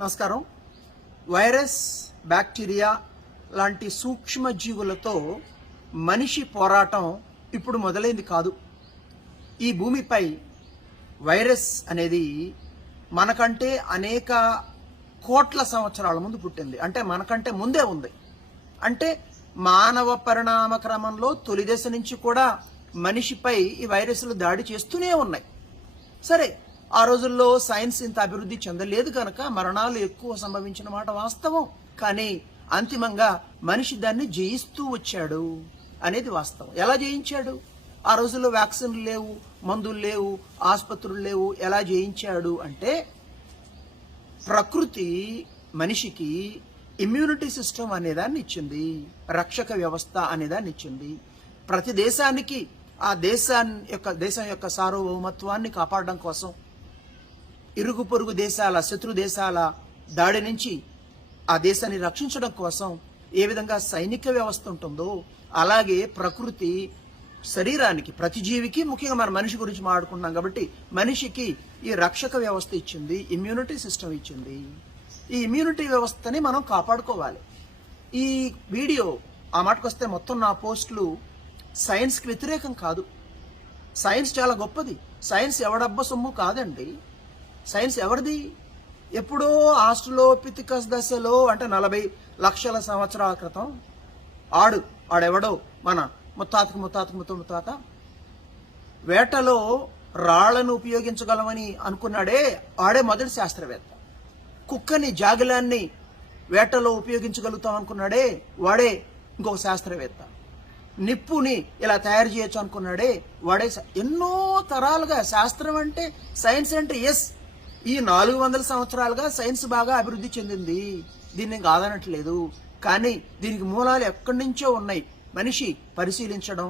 నమస్కారం. Virus, bacteria లాంటి సూక్ష్మ జీవులతో మనిషి పోరాటం ఇప్పుడు మొదలైంది కాదు. ఈ భూమిపై వైరస్ అనేది మనకంటే అనేక కోట్ల సంవత్సరాల ముందు పుట్టింది. అంటే మనకంటే ముందే ఉంది. అంటే మానవ పరిణామ క్రమంలో తొలి దశ నుంచి కూడా మనిషిపై ఈ వైరస్లు దాడి చేస్తూనే ఉన్నాయి. సరే, ఆ రోజుల్లో సైన్స్ ఇంత అభివృద్ధి చెందలేదు కనుక మరణాలు ఎక్కువ సంభవించిన మాట వాస్తవం. కానీ అంతిమంగా మనిషి దాన్ని జయిస్తూ వచ్చాడు అనేది వాస్తవం. ఎలా జయించాడు? ఆ రోజుల్లో వ్యాక్సిన్లు లేవు, మందులు లేవు, ఆసుపత్రులు లేవు. ఎలా జయించాడు అంటే ప్రకృతి మనిషికి ఇమ్యూనిటీ సిస్టమ్ అనేదాన్ని ఇచ్చింది, రక్షక వ్యవస్థ అనేదాన్ని ఇచ్చింది. ప్రతి దేశానికి ఆ దేశం యొక్క సార్వభౌమత్వాన్ని కాపాడడం కోసం, ఇరుగు పొరుగు దేశాల, శత్రు దేశాల దాడి నుంచి ఆ దేశాన్ని రక్షించడం కోసం ఏ విధంగా సైనిక వ్యవస్థ ఉంటుందో అలాగే ప్రకృతి శరీరానికి, ప్రతి జీవికి, ముఖ్యంగా మన మనిషి గురించి మాట్లాడుకుంటున్నాం కాబట్టి మనిషికి ఈ రక్షక వ్యవస్థ ఇచ్చింది, ఇమ్యూనిటీ సిస్టమ్ ఇచ్చింది. ఈ ఇమ్యూనిటీ వ్యవస్థని మనం కాపాడుకోవాలి. ఈ వీడియో ఆ మాటకొస్తే మొత్తం నా పోస్టులు సైన్స్కి వ్యతిరేకం కాదు. సైన్స్ చాలా గొప్పది. సైన్స్ ఎవడబ్బ సొమ్ము కాదండి. సైన్స్ ఎవరిది? ఎప్పుడో ఆస్ట్రలోపిథికస్ దశలో, అంటే 40 లక్షల సంవత్సరాల క్రితం ఆడెవడో మన ముత్తాత వేటలో రాళ్లను ఉపయోగించగలమని అనుకున్నాడే, ఆడే మొదటి శాస్త్రవేత్త. కుక్కని, జాగిలాన్ని వేటలో ఉపయోగించగలుగుతాం అనుకున్నాడే, వాడే ఇంకొక శాస్త్రవేత్త. నిప్పుని ఇలా తయారు చేయొచ్చు అనుకున్నాడే, వాడే. ఎన్నో తరాలుగా శాస్త్రం అంటే, సైన్స్ అంటే ఎస్, ఈ 400 సంవత్సరాలుగా సైన్స్ బాగా అభివృద్ధి చెందింది. దీన్ని కాదనట్లేదు. కానీ దీనికి మూలాలు ఎక్కడి నుంచో ఉన్నాయి. మనిషి పరిశీలించడం,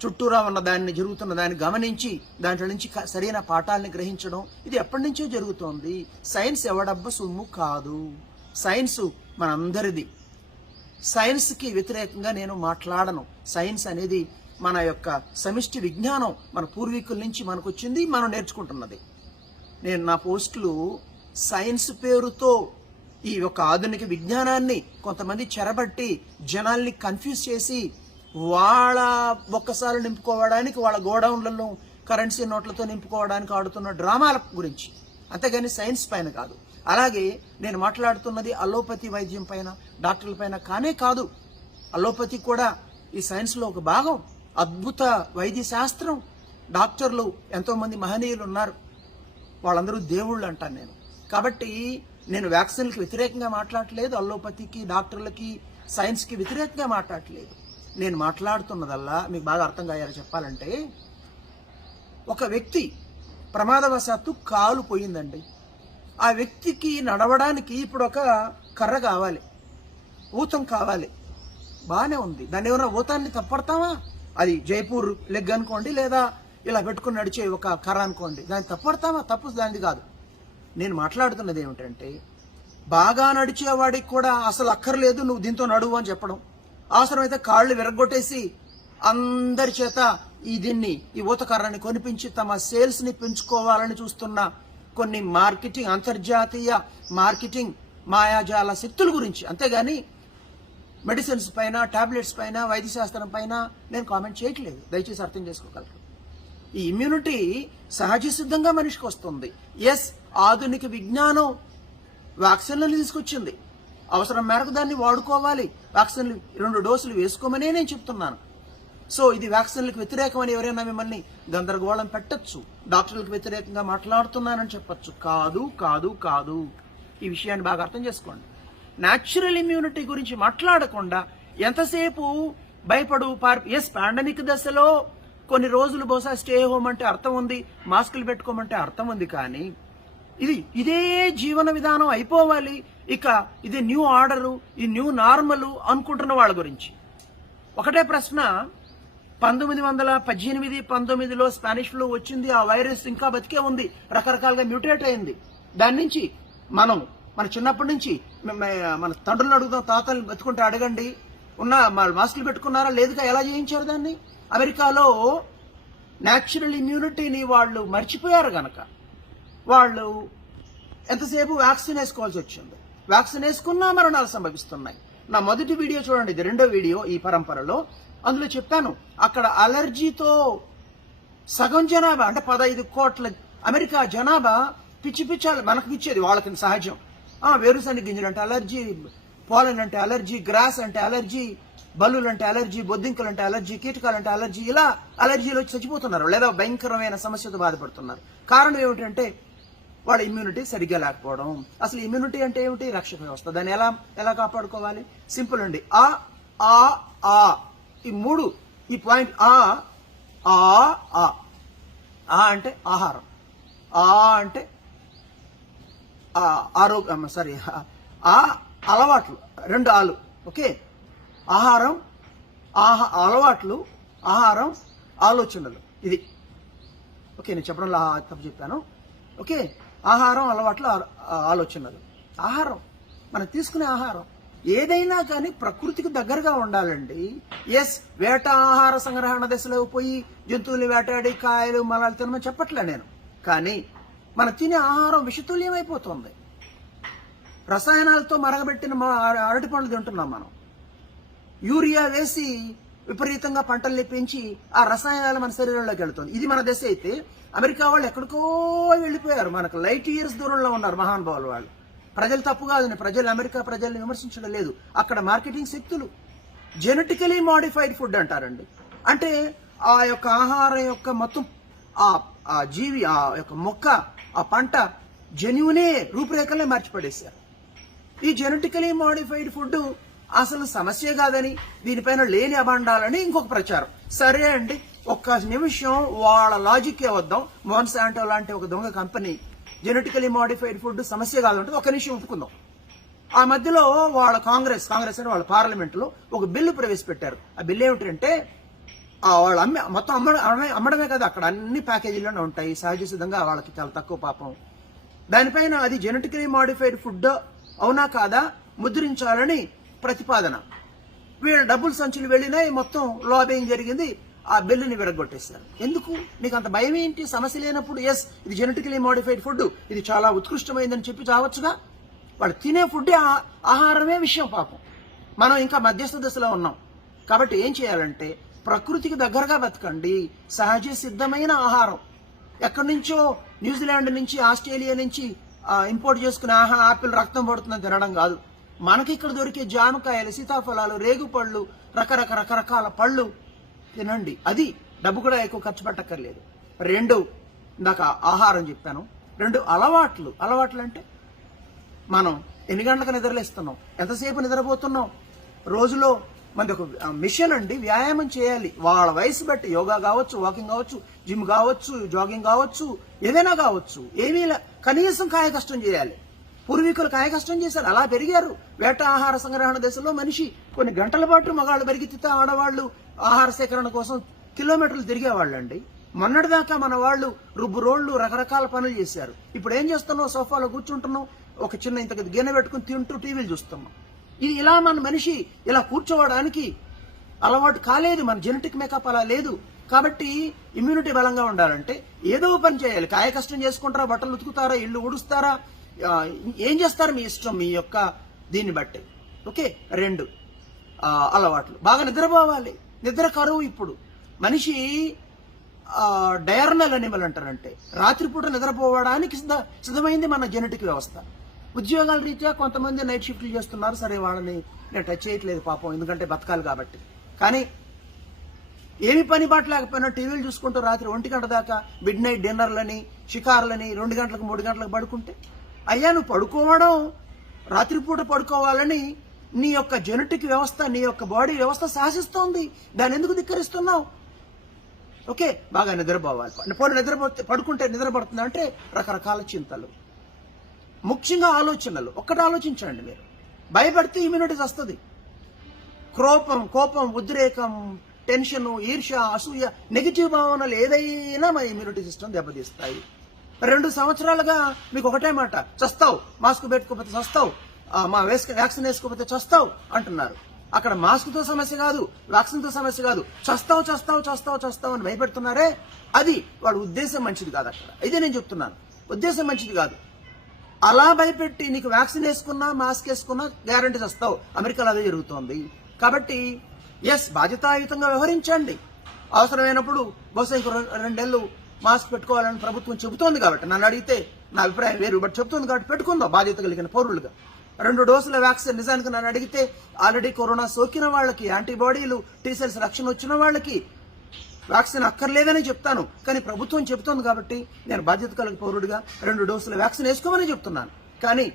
చుట్టూరా ఉన్న దాన్ని, జరుగుతున్న దాన్ని గమనించి దాంట్లో నుంచి సరైన పాఠాలని గ్రహించడం, ఇది ఎప్పటి నుంచో జరుగుతోంది. సైన్స్ ఎవడబ్బ సొమ్ము కాదు. సైన్స్ మనందరిది. సైన్స్కి వ్యతిరేకంగా నేను మాట్లాడను. సైన్స్ అనేది మన యొక్క సమిష్టి విజ్ఞానం, మన పూర్వీకుల నుంచి మనకు వచ్చింది, మనం నేర్చుకుంటున్నది. నేను నా పోస్టులు సైన్స్ పేరుతో ఈ యొక్క ఆధునిక విజ్ఞానాన్ని కొంతమంది చెరబట్టి జనాల్ని కన్ఫ్యూజ్ చేసి వాళ్ళ ఒక్కసారి నింపుకోవడానికి, వాళ్ళ గోడౌన్లలో కరెన్సీ నోట్లతో నింపుకోవడానికి ఆడుతున్న డ్రామాల గురించి, అంతేగాని సైన్స్ పైన కాదు. అలాగే నేను మాట్లాడుతున్నది అలోపతి వైద్యం పైన, డాక్టర్ల పైన కానే కాదు. అలోపతి కూడా ఈ సైన్స్లో ఒక భాగం. అద్భుత వైద్య శాస్త్రం. డాక్టర్లు ఎంతోమంది మహనీయులు ఉన్నారు. వాళ్ళందరూ దేవుళ్ళు అంటాను నేను. కాబట్టి నేను వ్యాక్సిన్లకు వ్యతిరేకంగా మాట్లాడట్లేదు, అలోపతికి, డాక్టర్లకి, సైన్స్కి వ్యతిరేకంగా మాట్లాడట్లేదు. నేను మాట్లాడుతున్నదల్లా మీకు బాగా అర్థం కాయాలని చెప్పాలంటే, ఒక వ్యక్తి ప్రమాదవశాత్తు కాలు పోయిందండి. ఆ వ్యక్తికి నడవడానికి ఇప్పుడు ఒక కర్ర కావాలి, ఊతం కావాలి. బాగానే ఉంది. దాన్ని ఏమైనా ఊతాన్ని తప్పడతామా? అది జైపూర్ లెగ్ అనుకోండి, లేదా ఇలా పెట్టుకుని నడిచే ఒక కర్ర అనుకోండి, దాన్ని తప్పడతామా? తప్పు దానిది కాదు. నేను మాట్లాడుతున్నది ఏమిటంటే, బాగా నడిచేవాడికి కూడా అసలు అక్కర్లేదు నువ్వు దీంతో నడువు అని చెప్పడం, అవసరమైతే కాళ్ళు విరగొట్టేసి అందరి చేత ఈ ఊత కర్రని కొనిపించి తమ సేల్స్ ని పెంచుకోవాలని చూస్తున్న కొన్ని మార్కెటింగ్, అంతర్జాతీయ మార్కెటింగ్ మాయాజాల శక్తుల గురించి, అంతేగాని మెడిసిన్స్ పైన, టాబ్లెట్స్ పైన, వైద్యశాస్త్రం పైన నేను కామెంట్ చేయట్లేదు. దయచేసి అర్థం చేసుకోగలరు. ఈ ఇమ్యూనిటీ సహజ సిద్ధంగా మనిషికి వస్తుంది. ఎస్, ఆధునిక విజ్ఞానం వ్యాక్సిన్లను తీసుకొచ్చింది. అవసరం మేరకు దాన్ని వాడుకోవాలి. వ్యాక్సిన్లు 2 డోసులు వేసుకోమనే నేను చెప్తున్నాను. సో ఇది వ్యాక్సిన్లకు వ్యతిరేకమని ఎవరైనా మిమ్మల్ని గందరగోళం పెట్టచ్చు, డాక్టర్లకు వ్యతిరేకంగా మాట్లాడుతున్నానని చెప్పచ్చు. కాదు కాదు కాదు. ఈ విషయాన్ని బాగా అర్థం చేసుకోండి. న్యాచురల్ ఇమ్యూనిటీ గురించి మాట్లాడకుండా ఎంతసేపు భయపడు ఎస్, పాండమిక్ దశలో కొన్ని రోజులు బహుశా స్టే హోమ్ అంటే అర్థం ఉంది, మాస్కులు పెట్టుకోమంటే అర్థం ఉంది. కానీ ఇదే జీవన విధానం అయిపోవాలి, ఇక ఇది న్యూ ఆర్డరు, ఈ న్యూ నార్మల్ అనుకుంటున్న వాళ్ళ గురించి ఒకటే ప్రశ్న. 1918-19 స్పానిష్ ఫ్లూ వచ్చింది. ఆ వైరస్ ఇంకా బతికే ఉంది, రకరకాలుగా మ్యూటేట్ అయింది. దాని నుంచి మన చిన్నప్పటి నుంచి మన తండ్రులను అడుగుదాం, తాతలు బతుకుంటే అడగండి, మాస్కులు పెట్టుకున్నారా లేదుగా, ఎలా చేయించారు దాన్ని? అమెరికాలో న్యాచురల్ ఇమ్యూనిటీని వాళ్ళు మర్చిపోయారు గనక వాళ్ళు ఎంతసేపు వ్యాక్సిన్ వేసుకోవాల్సి వచ్చింది. వ్యాక్సిన్ వేసుకున్నా మరణాలు సంభవిస్తున్నాయి. నా మొదటి వీడియో చూడండి, ఇది రెండో వీడియో ఈ పరంపరలో. అందులో చెప్పాను, అక్కడ అలర్జీతో సగం జనాభా అంటే 15 కోట్ల అమెరికా జనాభా పిచ్చి మనకు పిచ్చేది, వాళ్ళకి సహజం. వేరుశనగ గింజలు అంటే అలర్జీ, పోలన్ అంటే అలర్జీ, గ్రాస్ అంటే అలర్జీ, బల్లులు అంటే అలర్జీ, బొద్దింకలు అంటే అలర్జీ, కీటకాలు అంటే అలర్జీ, ఇలా అలర్జీలు వచ్చి చచ్చిపోతున్నారు లేదా భయంకరమైన సమస్యతో బాధపడుతున్నారు. కారణం ఏమిటంటే వాళ్ళ ఇమ్యూనిటీ సరిగ్గా లేకపోవడం. అసలు ఇమ్యూనిటీ అంటే ఏమిటి? రక్షక వ్యవస్థ. దాన్ని ఎలా కాపాడుకోవాలి? సింపుల్ అండి. ఆ ఆ ఆ ఈ మూడు, ఈ పాయింట్ ఆ ఆ ఆ ఆ అంటే ఆహారం, ఆ అంటే ఆరోగ్యం, సారీ ఆ అలవాట్లు, రెండు ఆలు. ఓకే, ఆహారం, అలవాట్లు, ఆహారం, ఆలోచనలు. ఇది ఓకే, నేను చెప్పడంలో తప్పు చెప్పాను. ఓకే, ఆహారం, అలవాట్లు, ఆలోచనలు. ఆహారం, మనం తీసుకునే ఆహారం ఏదైనా కానీ ప్రకృతికి దగ్గరగా ఉండాలండి. ఎస్, వేట ఆహార సంగ్రహణ దశలో పోయి జంతువుల్ని వేటాడి కాయలు మలాలు తినమని చెప్పట్లే నేను. కానీ మనం తినే ఆహారం విషతుల్యమైపోతుంది. రసాయనాలతో మరగబెట్టిన అరటి పండ్లు తింటున్నాం మనం. యూరియా వేసి విపరీతంగా పంటల్ని పెంచి ఆ రసాయనాలు మన శరీరంలోకి వెళుతుంది. ఇది మన దశ అయితే అమెరికా వాళ్ళు ఎక్కడికో వెళ్ళిపోయారు. మనకు లైట్ ఇయర్స్ దూరంలో ఉన్నారు మహానుభావులు వాళ్ళు. ప్రజలు తప్పు కాదని, ప్రజలు అమెరికా ప్రజల్ని విమర్శించడం లేదు. అక్కడ మార్కెటింగ్ శక్తులు జెనెటికలీ మాడిఫైడ్ ఫుడ్ అంటారండి. అంటే ఆ యొక్క ఆహారం యొక్క మొత్తం ఆ జీవి, ఆ యొక్క మొక్క, ఆ పంట జన్యునే రూపురేఖలనే మార్చిపడేశారు. ఈ జెనెటికలీ మాడిఫైడ్ ఫుడ్ అసలు సమస్య కాదని, దీనిపైన లేని అబండాలని ఇంకొక ప్రచారం. సరే అండి, ఒక్క నిమిషం వాళ్ళ లాజిక్కే వద్దాం. మోన్సాంటో లాంటి ఒక దొంగ కంపెనీ జెనెటికలీ మాడిఫైడ్ ఫుడ్ సమస్య కాదంటే ఒక నిమిషం ఒప్పుకుందాం. ఆ మధ్యలో వాళ్ళ కాంగ్రెస్ అంటే వాళ్ళ పార్లమెంట్ లో ఒక బిల్లు ప్రవేశపెట్టారు. ఆ బిల్లు ఏమిటంటే వాళ్ళు మొత్తం అమ్మడమే కదా, అక్కడ అన్ని ప్యాకేజీలోనే ఉంటాయి సహజ సిద్ధంగా, వాళ్ళకి చాలా తక్కువ పాపం. దానిపైన అది జెనెటికలీ మాడిఫైడ్ ఫుడ్ అవునా కాదా ముద్రించాలని ప్రతిపాదన. వీళ్ళ డబ్బులు సంచులు వెళ్ళినాయి, మొత్తం లాబింగ్ జరిగింది, ఆ బిల్లుని విరగొట్టేశారు. ఎందుకు? నీకు అంత భయం ఏంటి? సమస్య లేనప్పుడు ఎస్ ఇది జెనెటికలీ మాడిఫైడ్ ఫుడ్, ఇది చాలా ఉత్కృష్టమైందని చెప్పి చావచ్చుగా. వాళ్ళు తినే ఫుడ్, ఆహారమే విషయం పాపం. మనం ఇంకా మధ్యస్థ దశలో ఉన్నాం. కాబట్టి ఏం చేయాలంటే ప్రకృతికి దగ్గరగా బతకండి. సహజ సిద్ధమైన ఆహారం, ఎక్కడి నుంచో న్యూజిలాండ్ నుంచి, ఆస్ట్రేలియా నుంచి ఇంపోర్ట్ చేసుకునే ఆపిల్ రక్తం పడుతుందని తినడం కాదు. మనకి ఇక్కడ దొరికే జామకాయలు, సీతాఫలాలు, రేగుపళ్ళు, రకరకాల పళ్ళు తినండి. అది డబ్బు కూడా ఎక్కువ ఖర్చు పెట్టక్కర్లేదు. రెండు, ఇందాక ఆహారం చెప్పాను. రెండు, అలవాట్లు అంటే మనం ఎన్ని గంటలకు నిద్రలేస్తున్నాం, ఎంతసేపు నిద్రపోతున్నాం, రోజులో మనది ఒక మిషన్ అండి. వ్యాయామం చేయాలి వాళ్ళ వయసు బట్టి. యోగా కావచ్చు, వాకింగ్ కావచ్చు, జిమ్ కావచ్చు, జాగింగ్ కావచ్చు, ఏదైనా కావచ్చు. కనీసం కాయ కష్టం చేయాలి. పూర్వీకులు కాయ కష్టం చేశారు, అలా పెరిగారు. వేట ఆహార సంగ్రహణ దశలో మనిషి కొన్ని గంటల పాటు మగాళ్ళు పరిగెత్తితే ఆడవాళ్లు ఆహార సేకరణ కోసం కిలోమీటర్లు తిరిగేవాళ్ళు అండి. మొన్నటిదాకా మన వాళ్ళు రుబ్బు రోళ్లు, రకరకాల పనులు చేశారు. ఇప్పుడు ఏం చేస్తున్నాం? సోఫాలో కూర్చుంటున్నాం, ఒక చిన్న ఇంత గిన్నె పెట్టుకుని తింటూ టీవీలు చూస్తున్నాం. ఇలా మన మనిషి ఇలా కూర్చోవడానికి అలవాటు కాలేదు. మన జెనెటిక్ మేకప్ అలా లేదు. కాబట్టి ఇమ్యూనిటీ బలంగా ఉండాలంటే ఏదో పని చేయాలి. కాయ కష్టం చేసుకుంటారా, బట్టలు ఉతుకుతారా, ఇల్లు ఊడుస్తారా, ఏం చేస్తారు మీ ఇష్టం, మీ యొక్క దీన్ని బట్టి. ఓకే, రెండు, అలవాట్లు. బాగా నిద్రపోవాలి. నిద్ర కరువు ఇప్పుడు. మనిషి డయర్నల్ అనిమల్ అంటారంటే రాత్రిపూట నిద్రపోవడానికి సిద్ధమైంది మన జెనెటిక్ వ్యవస్థ. ఉద్యోగాల రీత్యా కొంతమంది నైట్ షిఫ్ట్లు చేస్తున్నారు. సరే, వాళ్ళని నేను టచ్ చేయట్లేదు పాపం, ఎందుకంటే బతకాలి కాబట్టి. కానీ ఏమి పని బాట లేకపోయినా టీవీలు చూసుకుంటూ రాత్రి 1 గంట దాకా మిడ్ నైట్ డిన్నర్లని, షికార్లని, 2 గంటలకు 3 గంటలకు పడుకుంటే, అయ్యా నువ్వు పడుకోవడం, రాత్రిపూట పడుకోవాలని నీ యొక్క జెనెటిక్ వ్యవస్థ, నీ యొక్క బాడీ వ్యవస్థ శాసిస్తోంది. దాన్ని ఎందుకు ధిక్కరిస్తున్నావు? ఓకే, బాగా నిద్రపోవాలి. పడుకుంటే నిద్రపడుతుంది అంటే రకరకాల చింతలు, ముఖ్యంగా ఆలోచనలు. ఒక్కటి ఆలోచించండి మీరు, భయపడితే ఇమ్యూనిటీ వస్తుంది. కోపం, ఉద్రేకం, టెన్షన్, ఈర్ష్య, అసూయ, నెగిటివ్ భావనలు ఏదైనా మన ఇమ్యూనిటీ సిస్టమ్ దెబ్బతీస్తాయి. 2 సంవత్సరాలుగా మీకు ఒకటే మాట, చస్తావు, మాస్క్ పెట్టుకోకపోతే చస్తావు, వ్యాక్సిన్ వేసుకోకపోతే చస్తావు అంటున్నారు. అక్కడ మాస్క్తో సమస్య కాదు, వ్యాక్సిన్తో సమస్య కాదు, చస్తావు అని భయపెడుతున్నారే, అది వాళ్ళ ఉద్దేశం మంచిది కాదు. అక్కడ ఇదే నేను చెప్తున్నాను, ఉద్దేశం మంచిది కాదు. అలా భయపెట్టి నీకు వ్యాక్సిన్ వేసుకున్నా మాస్క్ వేసుకున్నా గ్యారంటీ వస్తావు. అమెరికాలో అదే జరుగుతోంది. కాబట్టి బాధ్యతాయుతంగా వ్యవహరించండి. అవసరమైనప్పుడు బహుశా ఇంకో 2 నెలలు మాస్క్ పెట్టుకోవాలని ప్రభుత్వం చెబుతోంది కాబట్టి, నన్ను అడిగితే నా అభిప్రాయం వేరు, బట్ చెబుతోంది కాబట్టి పెట్టుకుందాం బాధ్యత కలిగిన పౌరులుగా. 2 డోసుల వ్యాక్సిన్ నిజానికి నన్ను అడిగితే ఆల్రెడీ కరోనా సోకిన వాళ్ళకి, యాంటీబాడీలు టీసెల్స్ రక్షణ వచ్చిన వాళ్ళకి వ్యాక్సిన్ అక్కర్లేదని చెప్తాను. కానీ ప్రభుత్వం చెబుతోంది కాబట్టి నేను బాధ్యత కలిగిన పౌరుడిగా 2 డోసుల వ్యాక్సిన్ వేసుకోమని చెప్తున్నాను. కానీ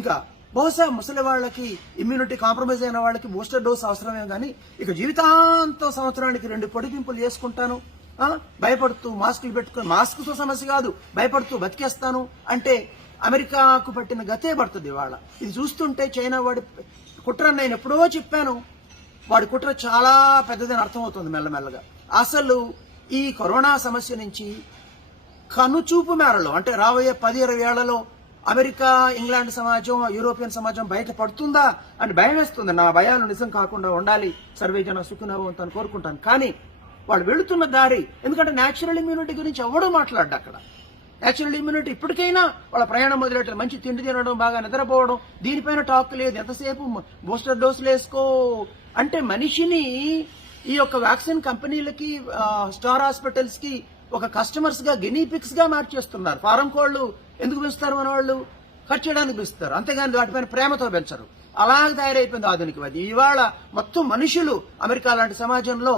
ఇంకా బహుశా ముసలి వాళ్ళకి, ఇమ్యూనిటీ కాంప్రమైజ్ అయిన వాళ్ళకి బూస్టర్ డోస్ అవసరమే. కానీ ఇక జీవితాంతం సంవత్సరానికి 2 పొడిగింపులు చేసుకుంటాను భయపడుతూ, మాస్కులు పెట్టుకుని, మాస్క్తో సమస్య కాదు, భయపడుతూ బతికేస్తాను అంటే అమెరికాకు పట్టిన గతే పడుతుంది ఇవాళ. ఇది చూస్తుంటే చైనా వాడి కుట్ర, నేను ఎప్పుడో చెప్పాను, వాడి కుట్ర చాలా పెద్దదని అర్థమవుతుంది మెల్లమెల్లగా. అసలు ఈ కరోనా సమస్య నుంచి కనుచూపు మేరలో, అంటే రాబోయే 10-20 ఏళ్లలో అమెరికా, ఇంగ్లాండ్ సమాజం, యూరోపియన్ సమాజం బయటపడుతుందా అని భయం వేస్తుంది. నా భయాలు నిజం కాకుండా ఉండాలి. సర్వే జన సుఖనభవంతో అని కోరుకుంటాను. కానీ వాళ్ళు వెళుతున్న దారి, ఎందుకంటే న్యాచురల్ ఇమ్యూనిటీ గురించి ఎవడూ మాట్లాడ్డా అక్కడ. న్యాచురల్ ఇమ్యూనిటీ ఇప్పటికైనా వాళ్ళ ప్రయాణం మొదలెట్టారు, మంచి తిండి తినడం, బాగా నిద్రపోవడం, దీనిపైన టాక్ లేదు. ఎంతసేపు బూస్టర్ డోసులు వేసుకో అంటే మనిషిని ఈ యొక్క వ్యాక్సిన్ కంపెనీలకి, స్టార్ హాస్పిటల్స్ కి ఒక కస్టమర్స్ గా, గినీపిక్స్ గా మార్చేస్తున్నారు. ఫారం కోళ్లు ఎందుకు పెంచుతారు మన వాళ్ళు? ఖర్చు చేయడానికి పెంచుతారు, అంతేగాని వాటిపైన ప్రేమతో పెంచరు. అలాగే తయారైపోయింది ఆధునికవాది. ఇవాళ మొత్తం మనుషులు అమెరికా లాంటి సమాజంలో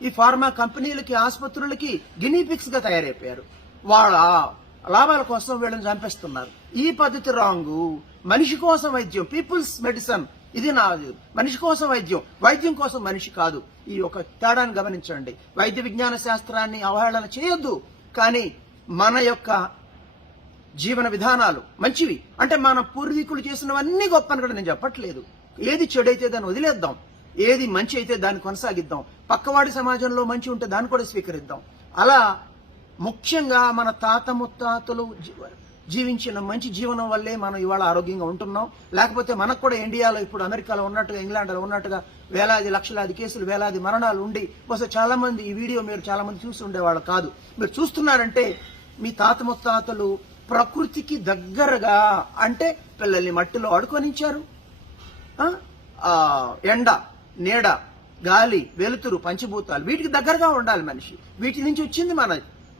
ఈ ఫార్మా కంపెనీలకి, ఆసుపత్రులకి గినీపిక్స్ గా తయారైపోయారు. వాళ్ళ లాభాల కోసం వీళ్ళని చంపేస్తున్నారు. ఈ పద్ధతి రాంగు. మనిషి కోసం వైద్యం, పీపుల్స్ మెడిసిన్, ఇది నా మనిషి కోసం వైద్యం, వైద్యం కోసం మనిషి కాదు. ఈ ఒక తేడాన్ని గమనించండి. వైద్య విజ్ఞాన శాస్త్రాన్ని అవహేళన చేయొద్దు, కానీ మన యొక్క జీవన విధానాలు మంచివి. అంటే మన పూర్వీకులు చేసినవన్నీ గొప్ప అని కూడా నేను చెప్పట్లేదు. ఏది చెడైతే దాన్ని వదిలేద్దాం, ఏది మంచి అయితే దాన్ని కొనసాగిద్దాం. పక్కవాడి సమాజంలో మంచి ఉంటే దాన్ని కూడా స్వీకరిద్దాం. అలా ముఖ్యంగా మన తాత ముత్తాతలు జీవించిన మంచి జీవనం వల్లే మనం ఇవాళ ఆరోగ్యంగా ఉంటున్నాం. లేకపోతే మనకు కూడా ఇండియాలో ఇప్పుడు అమెరికాలో ఉన్నట్టుగా, ఇంగ్లాండ్లో ఉన్నట్టుగా వేలాది లక్షలాది కేసులు, వేలాది మరణాలు ఉండి బహుశా చాలా మంది ఈ వీడియో మీరు చాలా మంది చూసి ఉండేవాళ్ళు కాదు. మీరు చూస్తున్నారంటే మీ తాత ముత్తాతలు ప్రకృతికి దగ్గరగా, అంటే పిల్లల్ని మట్టిలో ఆడుకొనిచ్చారు. ఎండ, నీడ, గాలి, వెలుతురు, పంచభూతాలు, వీటికి దగ్గరగా ఉండాలి మనిషి. వీటి నుంచి వచ్చింది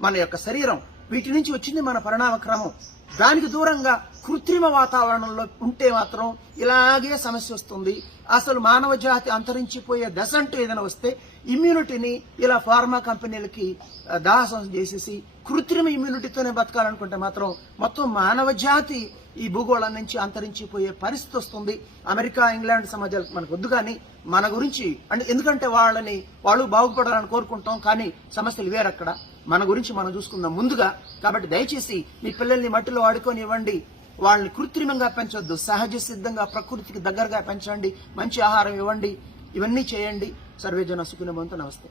మన యొక్క శరీరం, వీటి నుంచి వచ్చింది మన పరిణామ క్రమం. దానికి దూరంగా కృత్రిమ వాతావరణంలో ఉంటే మాత్రం ఇలాగే సమస్య వస్తుంది. అసలు మానవ జాతి అంతరించిపోయే దశ అంటూ ఏదైనా వస్తే ఇమ్యూనిటీని ఇలా ఫార్మా కంపెనీలకి దాసం చేసేసి కృత్రిమ ఇమ్యూనిటీతోనే బతకాలనుకుంటే మాత్రం మొత్తం మానవ జాతి ఈ భూగోళం నుంచి అంతరించిపోయే పరిస్థితి వస్తుంది. అమెరికా, ఇంగ్లాండ్ సమాజాలకు మనకు వద్దు. కానీ మన గురించి అంటే, ఎందుకంటే వాళ్ళు బాగుపడాలని కోరుకుంటాం, కానీ సమస్యలు వేరక్కడ. మన గురించి మనం చూసుకుందాం ముందుగా. కాబట్టి దయచేసి మీ పిల్లల్ని మట్టిలో ఆడుకొని ఇవ్వండి. వాళ్ళని కృత్రిమంగా పెంచొద్దు, సహజ సిద్ధంగా ప్రకృతికి దగ్గరగా పెంచండి. మంచి ఆహారం ఇవ్వండి. ఇవన్నీ చేయండి. సర్వేజన సుఖినోభవంతు. నమస్తే.